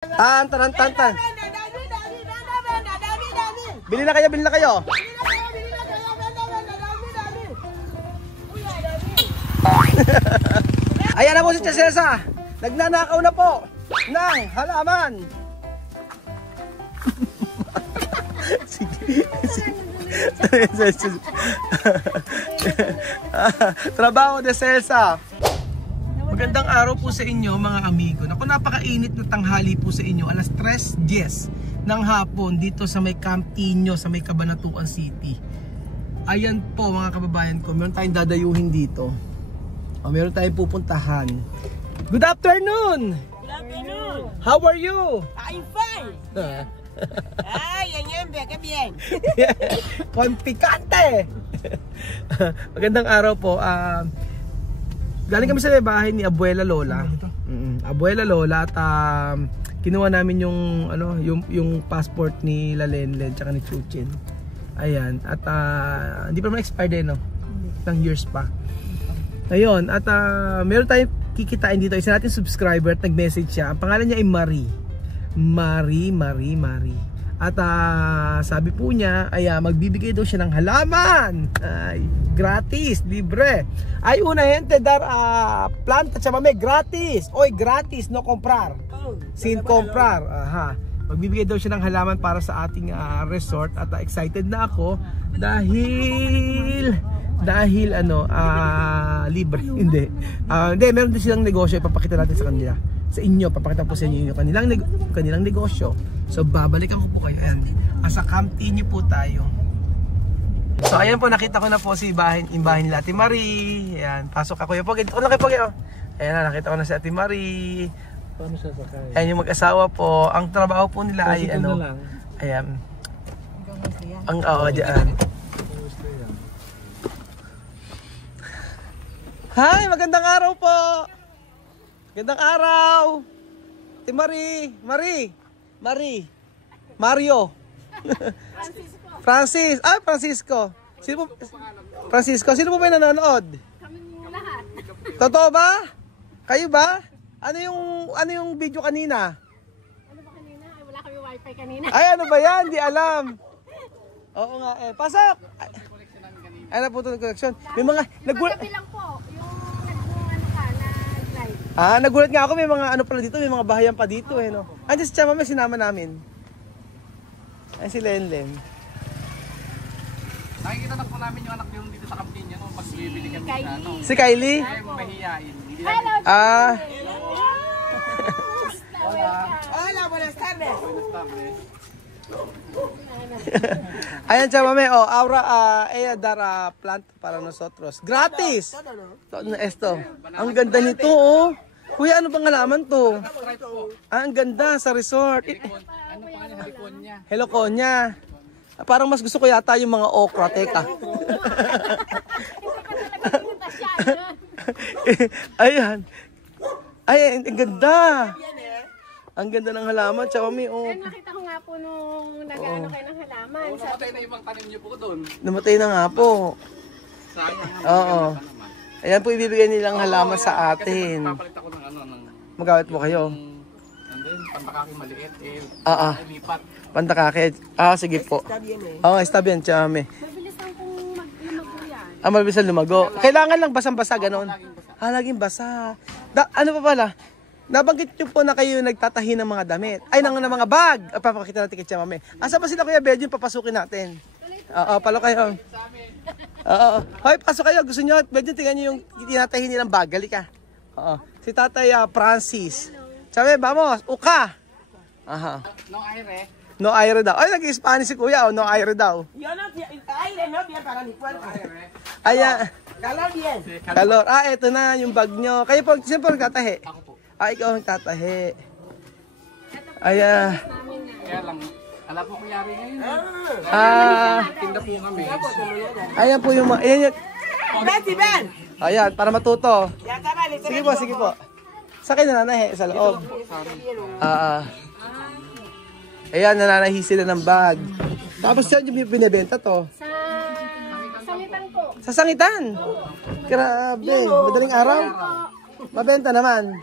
Tan. Bili na kayo. Ayan na po si Chesesa. Nagnanakaw na po ng halaman. Trabaho de Celsa. Magandang araw po sa inyo mga amigo. Naku, napakainit na tanghali po sa inyo. Alas 3:10 ng hapon dito sa may Camp Inyo sa may Cabanatuan City. Ayan po mga kababayan ko, meron tayong dadayuhin dito. Meron tayong pupuntahan. Good afternoon! Good afternoon! How are you? I'm fine! Ay, yan, beka bien. Konpikante! Magandang araw po. Galing kami sa bahay ni Abuela Lola. Abuela Lola at kinuha namin yung passport ni Lalenlen tsaka ni Chuchin. Ayan, at hindi pa naman expired no? Ilang years pa. Ayun, at meron tayong kikitain dito. Isa natin subscriber at nag-message siya. Ang pangalan niya ay Marie. At sabi po niya ay magbibigay daw siya ng halaman. Ay, gratis, libre. Ay una gente dar planta chamame gratis. Oy, gratis, no comprar. Sin comprar. Aha. Magbibigay daw siya ng halaman para sa ating resort at excited na ako dahil libre. Hindi, meron din silang negosyo, ipapakita natin sa kanila. Sa inyo, papakita po sa inyo yung kanilang negosyo. So babalikan ko po kayo. Ayan, sa Camp Inyo po tayo. So ayan po, nakita ko na po si bahay nila Ate Marie. Ayan, pasok ako. Ayan na, nakita ko na si Ate Marie. Paano siya sakay? Ayan yung mag-asawa po. Ang trabaho po nila ay ayan. Diyan. Hi, magandang araw po. Magandang araw. Ate Marie. Mario. Francisco. Francisco. Sino po ba yung nanonood? Kaming lahat. Totoo ba? Kayo ba? Ano yung video kanina? Ano ba kanina? Ay, wala kami wifi kanina. Ay, ano ba yan? Di alam. Oo nga eh. Pasok! Ay, napunto ng connection. May mga... Magabi lang po. Yung nag-live. Nagulat nga ako. May mga ano pala dito. May mga bahayan pa dito eh, no? Andiyan si Chama, may sinama namin. Ay, si Lenlen. Nakikita na po namin yung anak yung dito sa Campiña no, pag bibili kami sa Si Kylie? Ay, mahihiyain. Hello! Hola, buenas tardes. Ayan siya mami, aura dar plant para nosotros. Gratis! Esto. Ang ganda nito oh. Kuya, ano bang halaman to? Ang ganda sa resort. Ano pangalan? Heliconia. Heliconia. Parang mas gusto ko yata yung mga okra. Teka. Ayan. Ay, ang ganda. Ang ganda ng halaman. Tsaka mami, Nakita ko nga po nung nag-ano kayo ng halaman. Namatay na ibang tanim niyo po doon. namatay na nga po. Sayang. Oo. Ayan po ibibigay nilang halaman sa Kasi atin. papalit ako ng Magawit po kayo. Pantakaki maliit lipat. Pantakakit. Sige po. Está bien, chame. Mabilis lang kung lumago yan. Mabilis na lumago. Kailangan lang basang-basa, ganon. Laging basa. Ano pa pala? Nabanggit nyo po na kayo nagtatahi ng mga damit. Ay, ng mga bag. Papakita natin kay Chame. Asa ba sila Kuya Bedjun? Papasukin natin. Palo kayo. Hoy, pasok kayo. Gusto nyo? Bedjun, tingnan nyo yung tinatahi nilang bag. Gali ka. Si Tatay Francis. Chame, vamos. Uka. No aire. No aire daw. Ay, nag-Spanish si Kuya. No aire daw. Yo no, aire no, bien para mi cuerpo. Ayan. Calor bien. Kalor. Eto na yung bag nyo. Kayo po, sino po nagtatahi? Ako po. Ikaw ang tatahi. Ayan. Kaya lang, alam po kuyari ngayon. Tinda po kami. Ayan po yung mga... Ayan, Ben. ayan, para matuto. Ya está vale. Sige po. Sakay na nanahi sa loob. Ayan, nananahi sila ng bag. Tapos saan yung binibenta to? Sa sangitan ko. Sa sangitan. Grabe, madaling araw. Mabenta naman.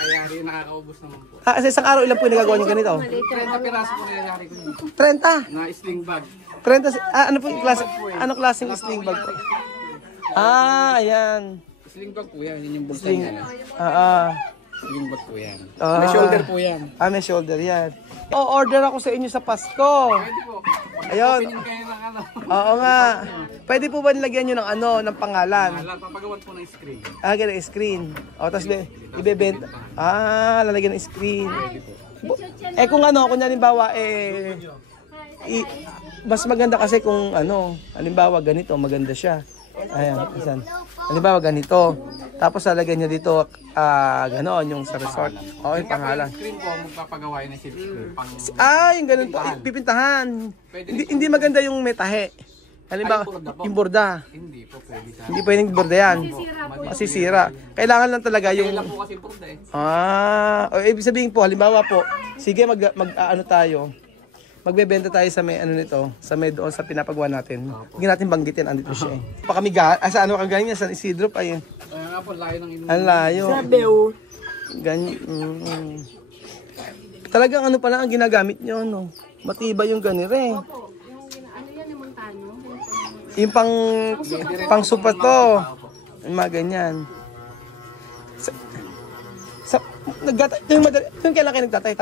Kaya rin nakakaubos naman po. Sa isang araw, ilan po yung nagagawa niyo ganito? 30 piraso po nangyayari ko yun. 30? Na sling bag. 30, ano po yung klase? Ano klaseng sling bag po? Ayan. Sling bag po yan. Yun yung bulsa niya. Sling bag po yan. May shoulder po yan. May shoulder yan. Order ako sa inyo sa Pasko. Pwede po. Ayun. Pinin kayo ng ano. Oo nga. Pwede po ba nilagyan nyo ng pangalan? Papagawan po ng screen. Ganun, screen. Tapos ibebenta. Lalagyan ng screen. Kung halimbawa, mas maganda kasi kung halimbawa ganito, maganda siya. Ayan, isan. Halimbawa ganito. Tapos lalagyan niya dito, gano'n, yung sa resort. Yung pangalan. Screen po, magpapagawa yun ng silk screen. Yung ganun po, pipintahan. Hindi maganda yung may tahe. Halimbawa, yung borda. Hindi po, pwede sa... Hindi pwedeng borda yan. Masisira. Kailangan lang talaga yung... Kailan po kasi borda eh. Ibig sabihin po, halimbawa po, sige tayo. Magbebenta tayo sa may nito, sa may doon sa pinapagawa natin. Hindi natin banggitin, andito siya eh. Pa kami sa kagaling niya, sa Isidro pa yun. Nga po, layo ng Ang layo. Sabi o. Ganyan. Talagang pala ang ginagamit nyo, no? Matibay yung ganire. Opo, yung montano. Yung pang supat to. Yung mga ganyan. Yung kailan kayo nagtatay?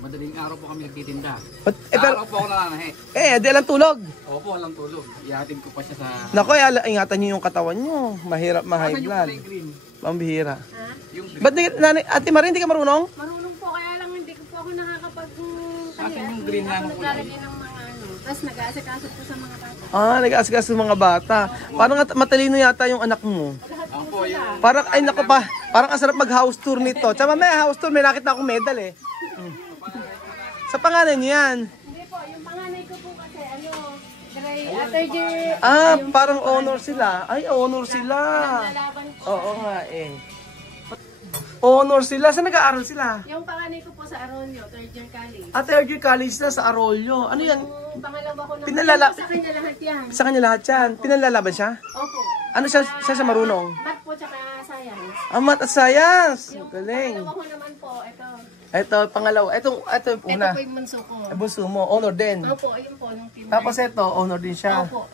Madaling araw po kami nagtitinda. Pero, Araw po ako nalanahe. di alang tulog. Opo, walang tulog. Ihatid ko pa siya sa... Naku, ingatan nyo yung katawan nyo. Mahirap ma-high Asan yung blood. kulay green? Pambihira. Yung green. Ba't Ate Marie, hindi ka marunong? Marunong po, kaya lang hindi ko po ako Asan yung green na kulay? naglalagay ng mga tapos nag-aasikaso po sa mga bata. Nag-aasikaso ng mga bata. Parang matalino yata yung anak mo. Opo, yung... Parang, parang asarap mag-house tour nito. Tsaka may house tour, may nakita akong medal eh. Sa pangalan niyo yan? Hindi po, yung panganay ko po kasi after year. Parang honor sila. Ay, honor sila. Nalaban po. Oo nga eh. Honor sila. Saan nag-aaral sila? Yung panganay ko po sa Arroyo, third year college. Third year college na sa Arroyo. Ano yan? Yung pangalawa ko Pinalala- sa kanya lahat yan. Sa kanya lahat yan. Pinalalaban siya? Opo. Ano siya marunong? Math po tsaka science. Math at science. Galing. Pangalawa ko naman po, ito. Ito, pangalawa. Ito yung Ito una. po yung bunso ko. Bunso mo, honor din. Opo, ayun po, nung team. Tapos ito, honor din siya. Opo.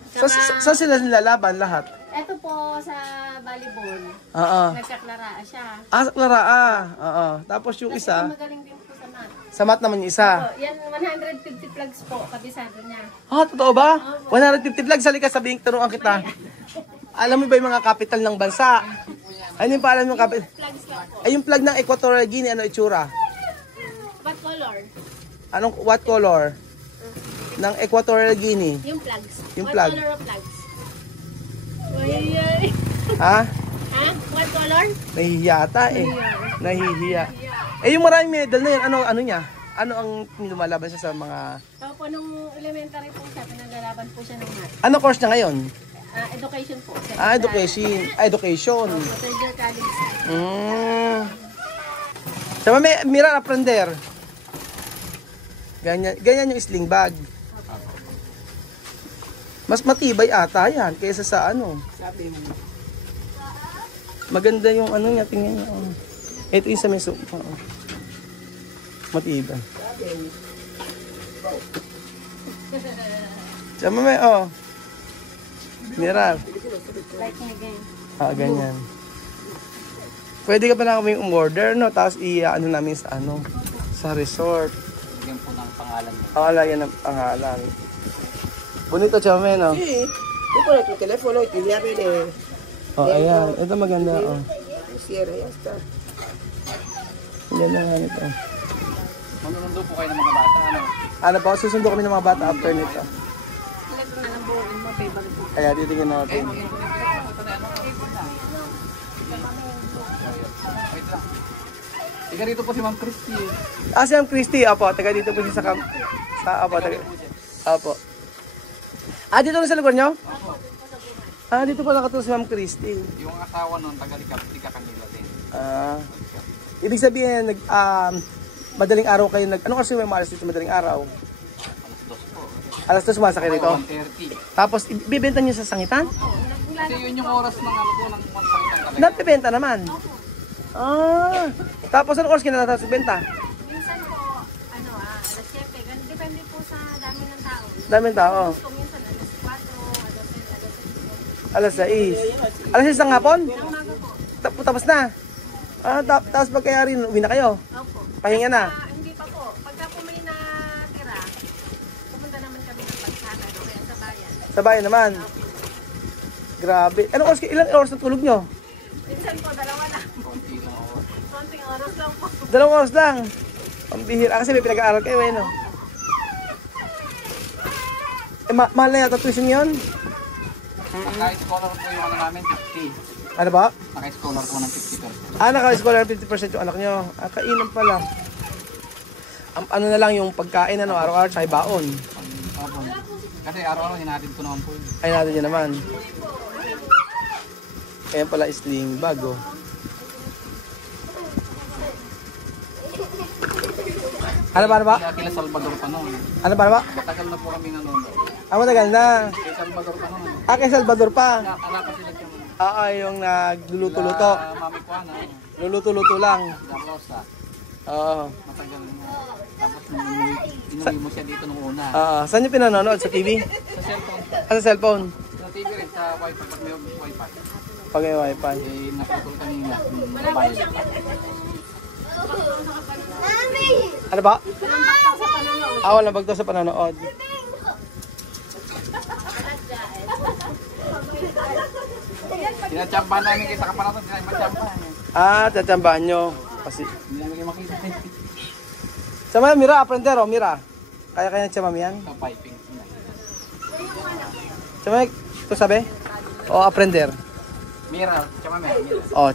Saan sila nilalaban lahat? Ito po sa volleyball. Oo. Nagkaklaraan siya. Clara, Oo. Tapos yung Tapos isa, magaling din po sa math. sa math naman yung isa. Opo, yan 150 plugs po, kabisado niya. Totoo ba? 150 vlog, salika sabihin, turuan kita. Alam mo ba yung mga capital ng bansa? Ano yung paalam yung capital? Plugs lang po. Ay, yung flag ng Equatorial Guinea, ano itsura? What color? What color? Ng Equatorial Guinea. Yung plugs. Yung What plug. color of plugs? Ay. Ha? Ha? What color? Nahihiya ata eh. Nahihiya. Yung maraming medal na yun, ano niya? Ano ang lumalaban siya sa mga... Opo, nung elementary po siya, pinaglalaban po siya ng math. Ano course niya ngayon? Education po. Education. Education. Opo, third year college. Sama may mirar aprender. Ganyan yung sling bag. Mas matibay ata yan kaysa sa Sabi mo. Maganda yung niya, tingnan niyo. Ito yung sa may matibay. Sama may mirar. Like me again. Ganyan. Pwede ka pa lang kami umorder, no? Tapos namin sa sa resort. Bigyan po ng pangalan mo. Yan ang pangalan. Bonito, chame, no? Sí. Tú pones tu teléfono y tu llave de Ayan. Ito maganda, cierre, ya está. Ganda nga nito. Manunundo po kayo ng mga bata, Ano pa, susundo kami ng mga bata after nito. Alam ko na lang buuin mo, favorite po. Kaya titingnan natin. Wait lang. Tiga rito po si Ma'am Christy. Si Ma'am Christy, apo. Taga dito po siya Apo. Dito na sa lugar nyo? Dito po nakatulong si Ma'am Christy. Yung asawa nun, taga-Liga kanila din. Ibig sabihin, madaling araw kayo Ano kasi may maalas dito madaling araw? Alas 2 po. Alas 2 sumasakay dito? 1:30. Tapos, ibibenta nyo sa sangitan? Kasi yun yung oras ng ng pagsakitan talaga. Napibenta naman. Tapos ano oras kinatapos benta? sa dami ng tao. Daming tao. Kung minsan alas 4, Alas 6. Alas 6 ng hapon? ang umaga po. Tapos na. Tapos pagkaya rin, uwi na kayo. Opo. Pahinga na. Hindi pa po. Pagka po may natira, pupunta naman kami ng pagsaka o kaya sa bayan. Sa bayan naman. Grabe. Ilang oras na tulog nyo? Minsan po, dalawa lang. Konting oras lang po. 2 oras lang. Ang bihira. Kasi may pinag-aaral kayo eh, no? Mahal na yata tuition yun? Naka-scholar po yung ano namin, 50. Ano ba? Naka-scholar po ng 50%. Naka-scholar 50% yung anak nyo. Kainan pala. Ano na lang yung pagkain, ano, araw-araw, tsaka baon. Opo. Kasi araw-araw hinatid ko naman po yun. Ay natin yun naman. Ayan pala sling bag, oh. Ano ba? Kila Salvador pa noon. Ano ba? Matagal na po kami nanonood. Matagal na. Kay Salvador pa noon. Kay Salvador pa. Ala pa sila siya. Yung nagluluto-luto. Mami ko ano. Luluto-luto lang. La Rosa. Oo. Matagal na. Tapos inuwi mo siya dito nung una. Saan niyo pinanonood? Sa TV? Sa cellphone. Sa cellphone? Sa TV rin, sa wifi. Pag may wifi. Pag may wifi. Eh, naputol kanina. Mobile. Ano ba? Walang bakta sa panonood. Walang bagto sa panonood. Sinatsambahan namin kayo sa kaparaton. Sila yung matsambahan. Tatsambahan nyo. Kasi... Hindi namin kayo makita. Sama yan, Mira, aprender, oh, Mira. Kaya siya mami yan. Sa piping. Sama ito sabi? Aprender. Mira, tsama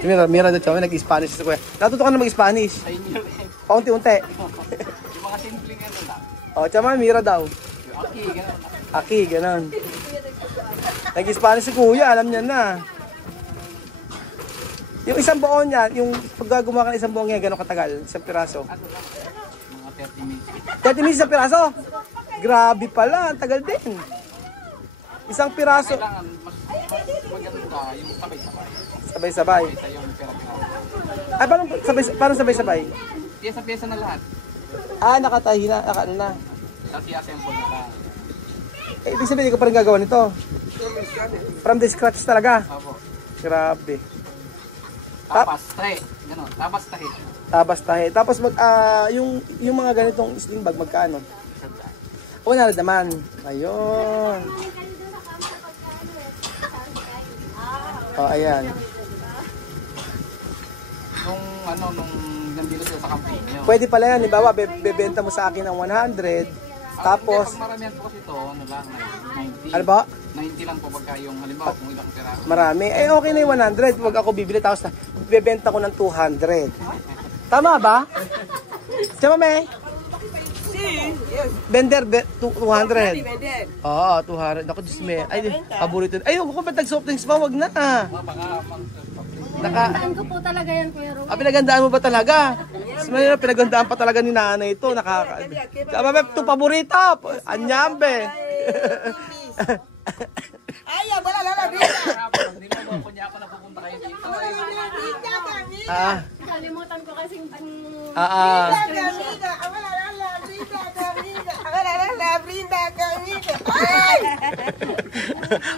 Mira. Mira doon, Chama, nag-Spanish sa kuya. Natuto ka na mag-Spanish. Sa inyo rin. Paunti-unti. Yung mga simpleng ano lang. Chama, Mira daw. Yung aki, gano'n. Aki, ganun. Nag-Spanish si kuya, alam niya na. Yung isang buon niya, yung pag gumawa ka ng isang buong niya, gano'ng katagal? Isang piraso. Mga 30 minutes. 30 minutes isang piraso? Grabe pala, ang tagal din. Isang piraso. Kailangan mas maganda yung sabay-sabay. Sabay-sabay. Kaysa yung pera-pera. Paano sabay-sabay? Piyesa-piyesa na lahat. Nakatahi na, ano na. Tapos i-assemble na lang. Ibig sabihin, hindi ko pa rin gagawa nito. From the scratch talaga. Opo. Grabe. Tapas, tahi. Gano'n, tapas, tahi. Tabas tayo. Tapos yung mga ganitong sling bag magkano? 100 naman. Ayun. Ayan. Nung nandito sila sa campaign yun. Pwede pala yan. Halimbawa, bebenta mo sa akin ng 100. Tapos, Pag maramihan po kasi ito, ano lang, 90. ano ba? 90 lang po pagka yung halimbawa kung ilang pera. Marami. Okay na yung 100. Huwag ako bibili. Tapos bebenta ko ng 200. Tama ba? Tama, me? Vender, 200. Oo, 200. Ako, Diyos me. Ay, paborito. Ay, kung ba't nag-soft drinks pa, wag na. Pinagandaan ko po talaga yan, Kuya Ron. Pinagandaan mo ba talaga? Mas pinagandaan pa talaga ni nanay ito. Ito, paborito. Anyambe. Ay, wala na rin. Hindi mo ba kunya ako napupunta kayo dito? Kalimutan ko kasing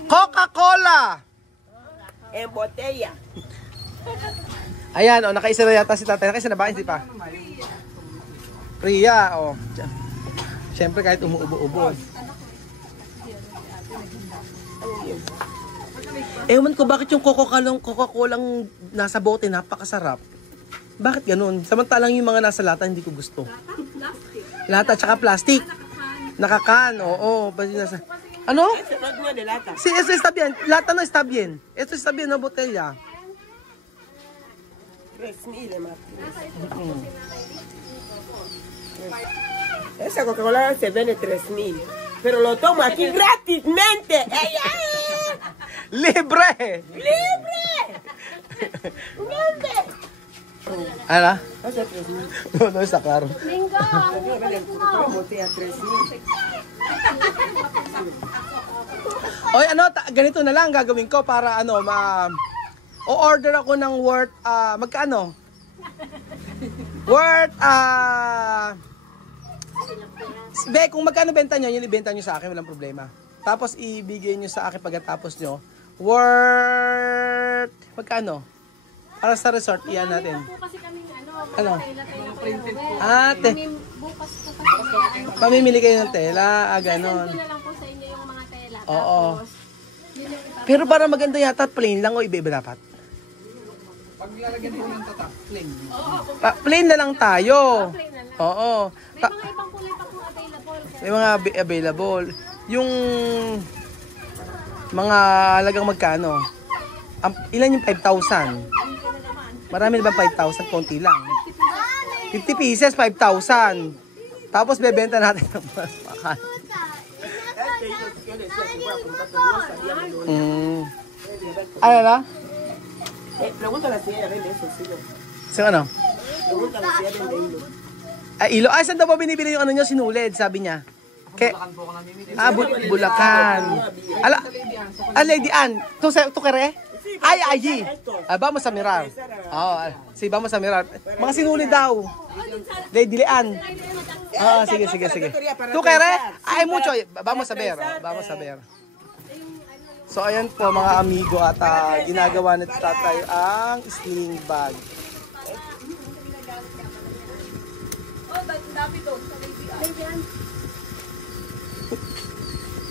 Coca-Cola. En botella. Ayan, nakaisa na yata si tatay. Nakaisa na ba? Hindi pa. Priya, Siyempre kahit umuubo-ubo. Ewan ko bakit yung Coca-Cola nasa bote napakasarap. Bakit ganun? Samantalang yung mga nasa lata hindi ko gusto. Lata tsaka plastic. Nakakan, oo. Ano? Si eso está bien. Lata no está bien. Esto está bien, no botella. 3,000, esa Coca-Cola se vende 3,000. Pero lo tomo aquí gratismente. Libre! ¡Libre! ¡Libre! Ano? Hace 3,000. No, está claro. Bingo! Una botella 3,000. Oy, ganito na lang gagawin ko para o-order ako ng worth, magkano? Worth, Be, kung magkano benta nyo, yun ibenta nyo sa akin, walang problema. Tapos ibigay nyo sa akin pagkatapos nyo, worth, magkano? Para sa resort, iyan natin. Po kasi kaming Ano? tela-tela po yung uwi. Ate, Bukas po kasi pamimili kayo ng tela, ganon. send ko na lang po sa inyo yung mga tela. Oo. Tapos, yun yung iba. Pero para maganda yata, plain lang o iba-iba dapat? Pag lalagyan din ng tatak, plain. Plain na lang tayo. Plain na lang. Oo. May mga ibang kulay pa po available. May mga available. Yung mga halagang magkano? Ilan yung 5,000? Marami na ba 5,000? Konti lang. 50 pieces, 5,000. Tapos bebenta natin ng mas mahal. Ano na? Pregúntale a la señora de eso, sí. So ano? Pregúntale a la señora de hilo. Ilo. Ay, saan daw ba binibili yung ano nyo? Sinulid, sabi niya. Bulacan po ako namimili. Bulacan. Lady Ann. Tu kere? Ay, ayi. Vamos a mirar. Oh, si vamos a mirar. Mga sinulid daw. Lady Ann. Sige. Tu kere? Ay, mucho. Vamos a ver. Vamos a ver. So, ayan po mga amigo at ginagawa ni tatay ang sling bag.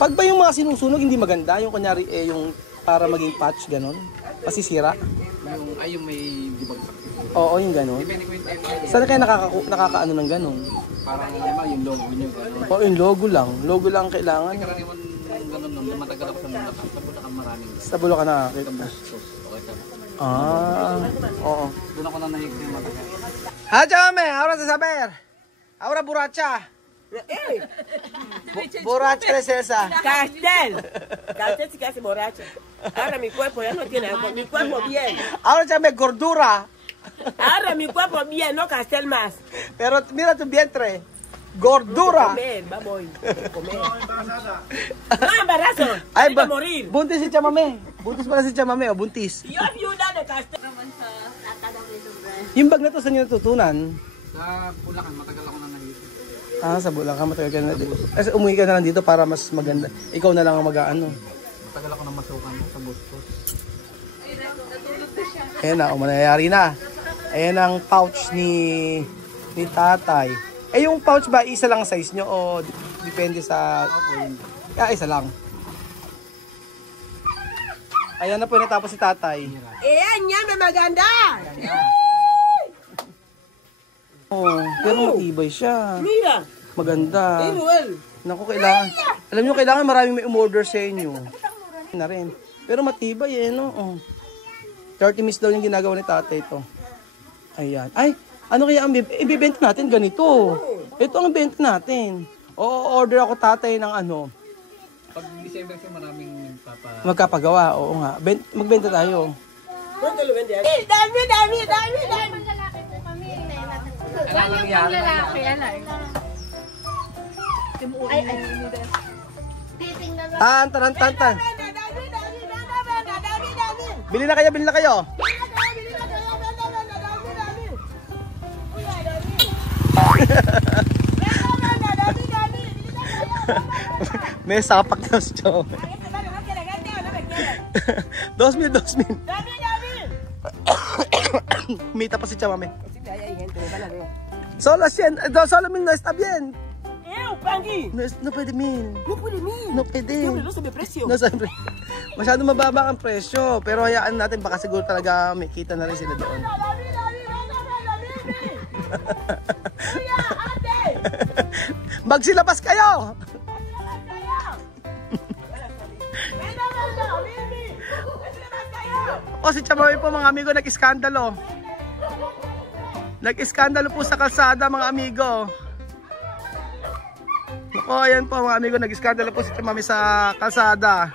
Pag ba yung mga sinusunog hindi maganda, yung kunyari yung para maging patch ganon, masisira. Yung may dibagsak. Oo, yung ganon. Depende ko yung tela. Saan kayo nakakaano ng ganon? Parang naman yung logo nyo. Oo, yung logo lang. Logo lang kailangan. Karaniwan ganun nung matagal ako sa Bulacan. Sa Bulacan maraming. Sa Bulacan nakakita. Okay ka. Oo. Doon ako na nahigit yung matagal. Chame, ahora sa saber. Ahora buracha. Borracha de César. Castel. Castel sí que hace borracho. Ahora mi cuerpo ya no tiene alcohol. Mi cuerpo bien. Ahora chame gordura. Ahora mi cuerpo bien, no Castel más. Pero mira tu vientre. Gordura. Comer, vamos a comer. No embarazo. Ay, Hay que morir. buntis si Chamame. Buntis pala si Chamame, o buntis. Yo ayuda de Castel. Yung bag na to, saan nyo natutunan? Sa Bulacan, matagal ako na nahigit. Sa Bulacan, matagal ka na dito. Kasi umuwi ka na lang dito para mas maganda. Ikaw na lang ang mag-ano. Matagal ako na masukan sa Bustos. Ayan na, manayari na. Ayan ang pouch ni tatay. Yung pouch ba, isa lang size nyo o depende sa... isa lang. Ayan na po yung natapos si tatay. Ñame maganda. Pero matibay siya. Mira. Maganda. Igual. Naku, kailangan. Alam nyo, kailangan maraming may umorder sa inyo. Na rin. Pero matibay no? 30 minutes daw yung ginagawa ni tatay ito. Ayan. Ay, ano kaya ang ibibenta natin ganito? Ito ang ibenta natin. Order ako tatay ng ano. Pag December siya maraming Magkapagawa, oo nga. Magbenta tayo. ¿Cuánto lo vende aquí? Dame. Lalaki po kami. Wala yung pang lalaki. Titingnan lang. Tan. Bili na kayo. May sapak na siya. 2,000. Kumita pa si Chamame. Solo 100. Solo 1,000 no está bien. No pwede 1,000. No puede mil. No pwede. No sabe precio. No sabi. Masyado mababa ang presyo. Pero hayaan natin, baka siguro talaga may kita na rin sila doon. Magsilabas kayo! Si Chamame po mga amigo, nag-iskandalo. Nag-iskandalo po sa kalsada mga amigo. Naku, ayan po mga amigo, nag-iskandalo po si Chamame sa kalsada.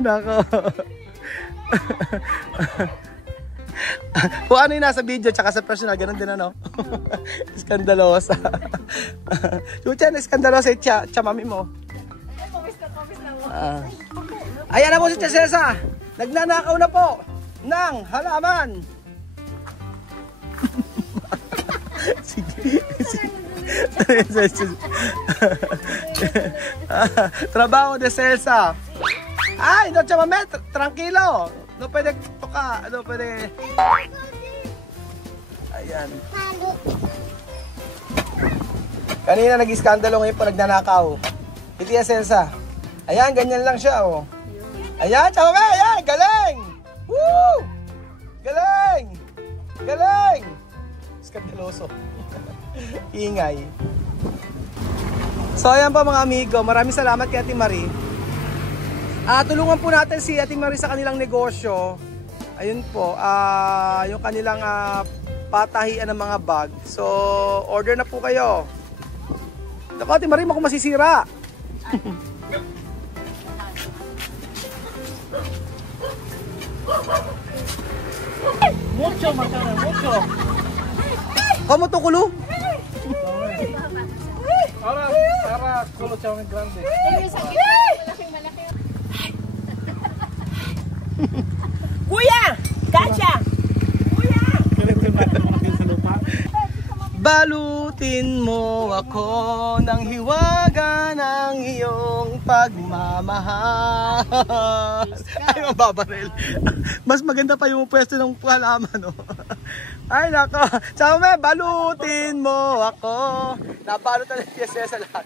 Nako. Kung ano yung nasa video tsaka sa personal, ganun din ano. Iskandalosa. Chucha, iskandalosa yung Chamame mo. Ayan na po si Chesesa. Nagnanakaw na po ng halaman. Sige. Trabaho de Celsa. Ay, no chamame, tranquilo. No pwede toka, no pwede. Ayan. Kanina nag-iskandalo, ngayon po nagnanakaw. Hindi yan Celsa. Ayan, ganyan lang siya, oh. Ayan, chamame, ayan, galing! Woo! Galing! Galing! Skandaloso. Ingay. So ayan po mga amigo, maraming salamat kay Ate Marie. Tulungan po natin si Ate Marie sa kanilang negosyo. Ayun po, yung kanilang patahian ng mga bag. So order na po kayo. Naku Ate Marie, ako masisira. Mucho, matara, mucho. ¿Cómo tu culo? Ahora solo chavos grande. Kuya! Kacha! Kuya! Balutin mo ako ng hiwaga ng iyong pagmamahal. Ay, mababaril. Mas maganda pa yung pwesto ng halaman, no? Ay, nako. Chame, balutin mo ako. Nabalot na lang sa lahat.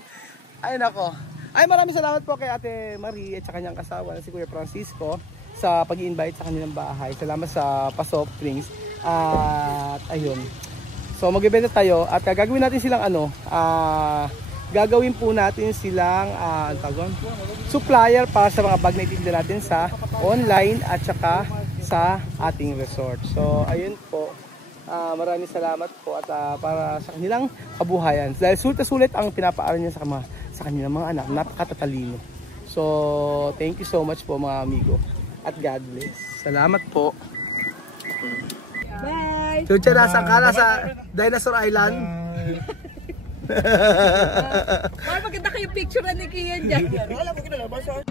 Ay, nako. Ay, maraming salamat po kay Ate Marie at sa kanyang kasawa na si Kuya Francisco sa pag-i-invite sa kanilang bahay. Salamat sa pa-soft drinks. At ayun. So magbebenta tayo at gagawin natin silang gagawin po natin silang supplier para sa mga bag na itinda natin sa online at saka sa ating resort. So ayun po, maraming salamat po at para sa kanilang kabuhayan. Dahil sulit ang pinapaaral niya sa kanilang mga anak, napakatatalino. So thank you so much po mga amigo at God bless. Salamat po. Bye! Chucha, nasaan ka? Nasa Dinosaur Island? Maganda kayo picture ni Kian dyan. Wala mo kinalabasan.